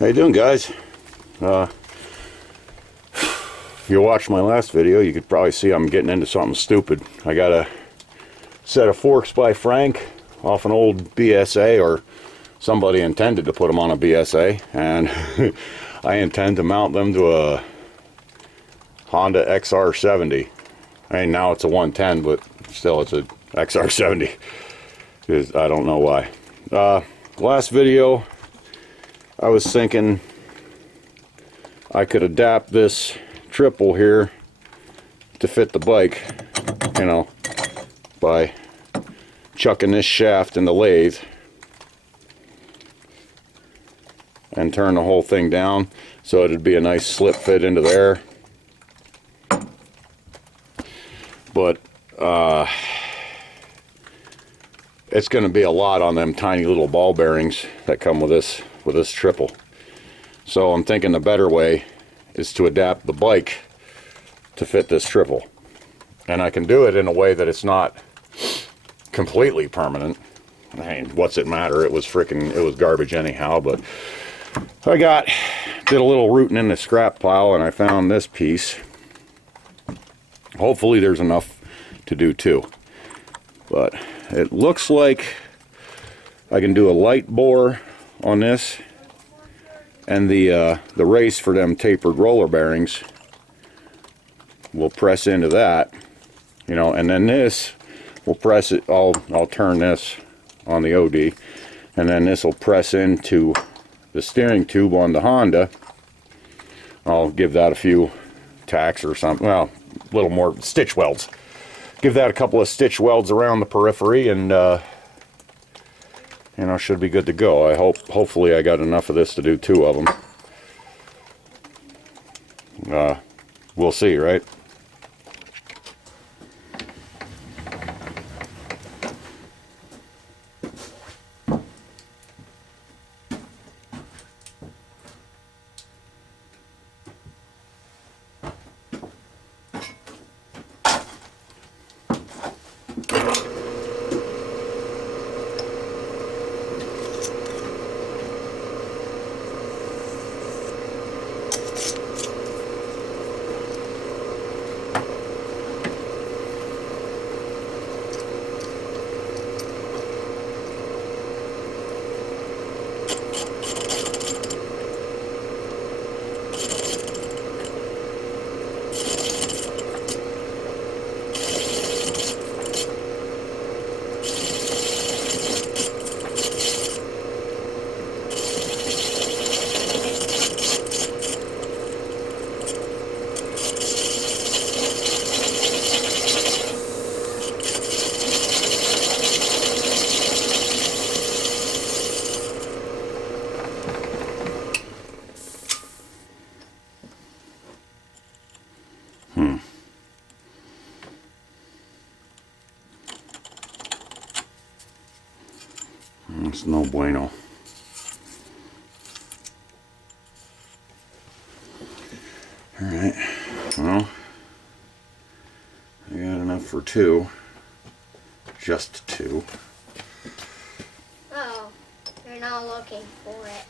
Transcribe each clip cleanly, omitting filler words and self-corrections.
How you doing, guys? If you watched my last video, you could probably see I'm getting into something stupid. I got a set of forks by Frank off an old BSA, or somebody intended to put them on a BSA, and I intend to mount them to a Honda XR70. I mean, now it's a 110, but still it's a XR70. I don't know why. Last video, I was thinking I could adapt this triple here to fit the bike, you know, by chucking this shaft in the lathe and turn the whole thing down so it'd be a nice slip fit into there. But it's going to be a lot on them tiny little ball bearings that come with this triple. So I'm thinking the better way is to adapt the bike to fit this triple. And I can do it in a way that it's not completely permanent. I mean, what's it matter? It was garbage anyhow. But I did a little rooting in the scrap pile, and I found this piece. Hopefully there's enough to do two. But it looks like I can do a light bore on this, and the race for them tapered roller bearings will press into that, you know, and then this will press it. I'll turn this on the OD, and then this will press into the steering tube on the Honda. I'll give that a few tacks or something, well, a little more stitch welds. Give that a couple of stitch welds around the periphery, and you know, should be good to go. Hopefully I got enough of this to do two of them. We'll see, right? It's no bueno. Alright, well, I got enough for two. Just two. Oh, you're not looking for it.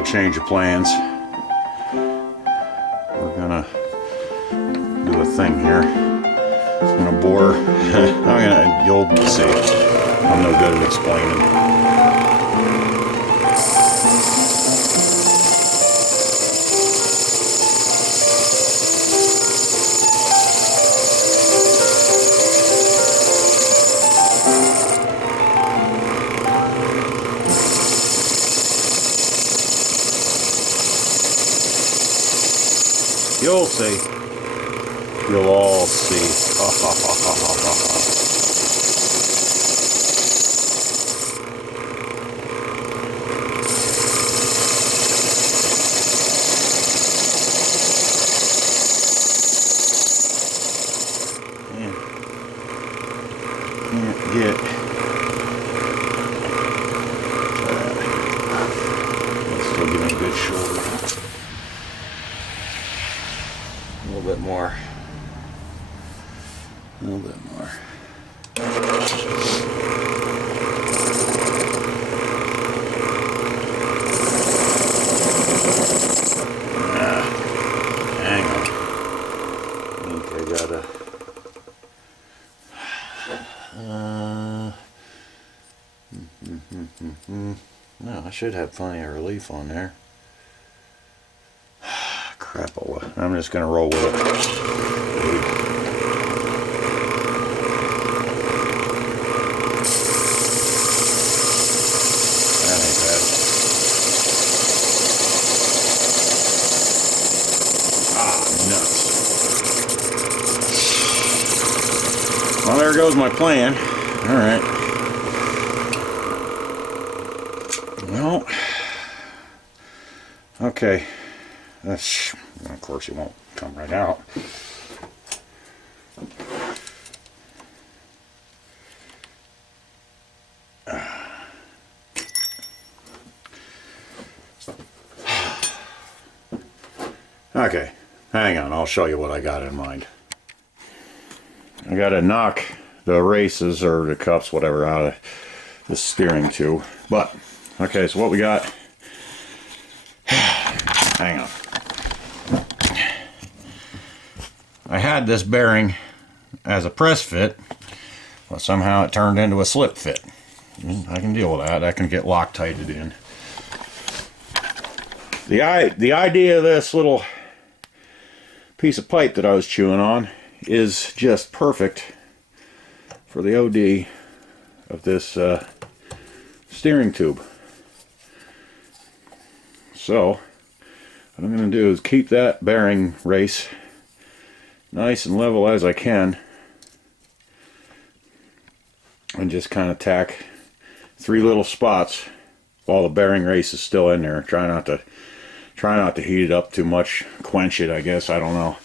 little change of plans. We're gonna do a thing here. I'm gonna bore. You'll see. I'm no good at explaining. You'll see. You'll all see. Can't get. Still give me a good shoulder. A little bit more. A little bit more. Hang on. I think I gotta. No, I should have plenty of relief on there. Crap, I'm just gonna roll with it. That ain't bad. Ah, nuts. Well, there goes my plan. All right. Well, okay. That's, of course, it won't come right out. Okay, hang on, I'll show you what I got in mind. I gotta knock the races or the cups, whatever, out of the steering tube. But, okay, so what we got, hang on. I had this bearing as a press fit, but somehow it turned into a slip fit. I can deal with that. I can get Loctited in. The idea of this little piece of pipe that I was chewing on is just perfect for the OD of this steering tube. So what I'm going to do is keep that bearing race nice and level as I can, and just kind of tack 3 little spots while the bearing race is still in there. Try not to heat it up too much, quench it, I guess, I don't know.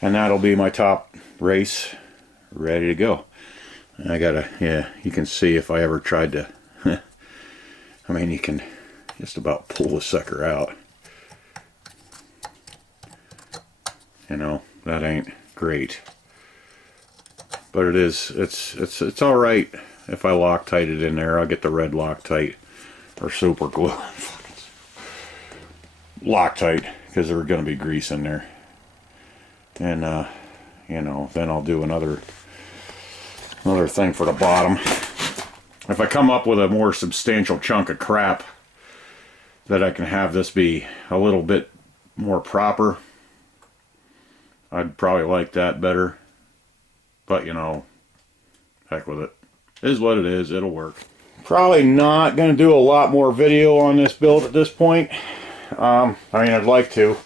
And that'll be my top race ready to go. I gotta, yeah, you can see if I ever tried to I mean, you can just about pull the sucker out. You know, that ain't great, but it is. It's all right if I Loctite it in there. I'll get the red Loctite or super glue. Loctite, because there's going to be grease in there, and you know, then I'll do another thing for the bottom. If I come up with a more substantial chunk of crap that I can have this be a little bit more proper, I'd probably like that better, but you know, heck with it. It is what it is, it'll work. Probably not going to do a lot more video on this build at this point. I mean, I'd like to.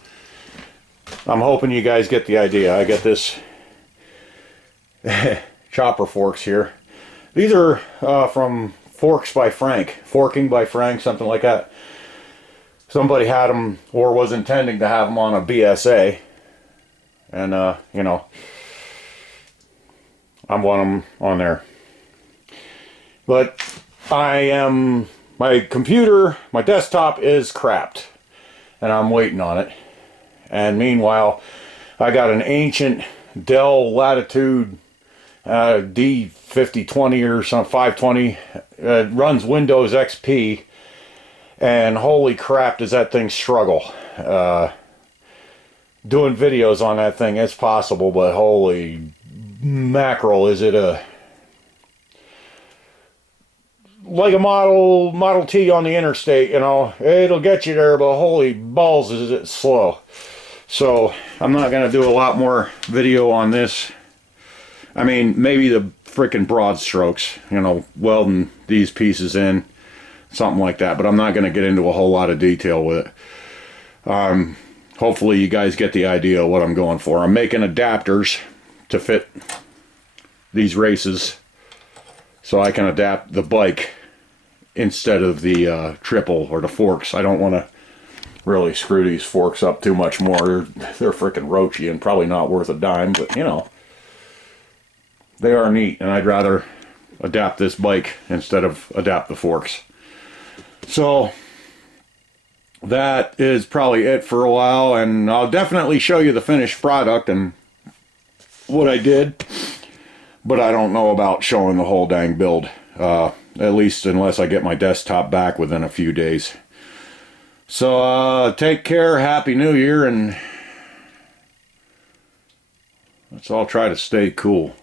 I'm hoping you guys get the idea. I got this chopper forks here. These are from Forks by Frank, Forking by Frank, something like that. Somebody had them, or was intending to have them, on a BSA. And, you know, I'm one of them on there. But my computer, my desktop is crapped. And I'm waiting on it. And meanwhile, I got an ancient Dell Latitude D5020 or some 520. It runs Windows XP, and holy crap, does that thing struggle. Doing videos on that thing, it's possible, but holy mackerel, is it like a Model T on the interstate, you know. It'll get you there, but holy balls, is it slow. So I'm not going to do a lot more video on this. I mean, maybe the freaking broad strokes, you know, welding these pieces in, something like that, but I'm not going to get into a whole lot of detail with it. Hopefully you guys get the idea of what I'm going for. I'm making adapters to fit these races so I can adapt the bike instead of the triple or the forks. I don't want to really screw these forks up too much more. They're freaking roachy and probably not worth a dime, but you know, they are neat, and I'd rather adapt this bike instead of adapt the forks. So that is probably it for a while, and I'll definitely show you the finished product and what I did, but I don't know about showing the whole dang build, at least unless I get my desktop back within a few days. So take care, Happy New Year, and let's all try to stay cool.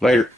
Later.